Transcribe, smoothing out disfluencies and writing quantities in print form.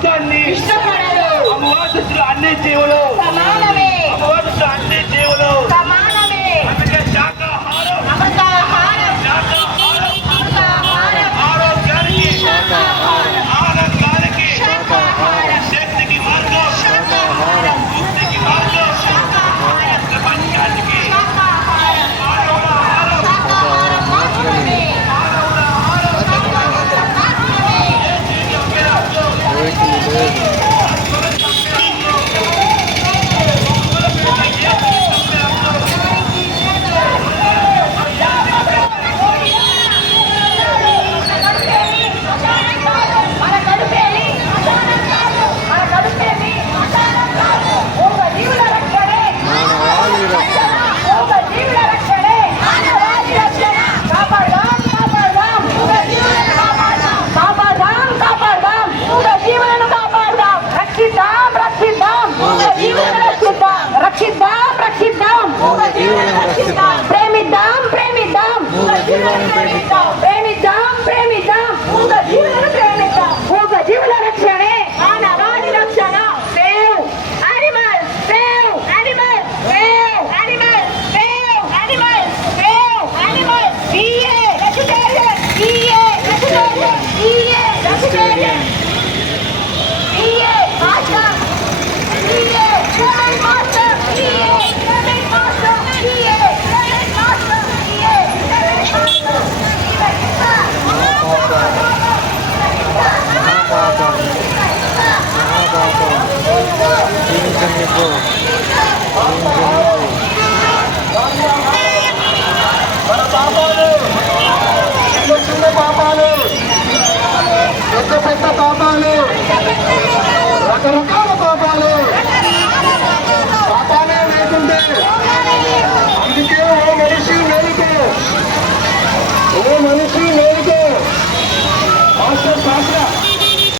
మాంసాన్ని ఇష్టపడరు. అమ్మవారి దృష్టిలో అన్ని జీవులు సమానమే. అమ్మవారి దృష్టిలో అన్ని జీవులు సమానమే. అందుకే శాకాహారం అమృతాహారం. శాకాహారం అమృతాహారం. ఆరోగ్యానికి శాకాహారం. ఆనందానికి శాకాహారం. శక్తికి మార్గం శాకాహారం. ముక్తికి మార్గం శాకాహారం. ప్రపంచానికి శాకాహారం. మానవుల ఆహారం శాకాహారం మాత్రమే. మానవుల ఆహారం శాకాహారం మాత్రమే. మన కడుపేమి అశానం కాదు. మన కడుపేమి అశానం కాదు. ఒక జీవుల రక్షణే మానవాళి రక్షణ. ఒక జీవుల రక్షణే మానవాళి రక్షణ. కాపాడదాం కాపాడదాం ఒక జీవులను కాపాడదాం. కాపాడదాం కాపాడదాం ఒక జీవులను కాపాడదాం. రక్షిద్దాం రక్షిద్దాం ఒక జీవులను రక్షిద్దాం. రక్షిద్దాం రక్షిద్దాం ఒక జీవులను రక్షిద్దాం. ప్రేమిద్దాం ప్రేమిద్దాం ఒక జీవులను ప్రేమిద్దాం. ప్రేమిద్దాం ప్రేమిద్దాం ఒక జీవులను ప్రేమిద్దాం. ఒక జీవుల రక్షణే మానవాళి రక్షణ. Save animal save animal save animal save animal save animal. Be a vegetarian be a vegetarian be a vegetarian be a master be a lemon master be a lemon master be a lemon master be a lemon master. మన పాపాలు చిన్న చిన్న పాపాలు పెద్ద పెద్ద పాపాలు రకరకాల పాపాలు పాపాలే లేకుంటే అందుకే ఓ మనిషి మేలుకో ఓ మనిషి మేలుకో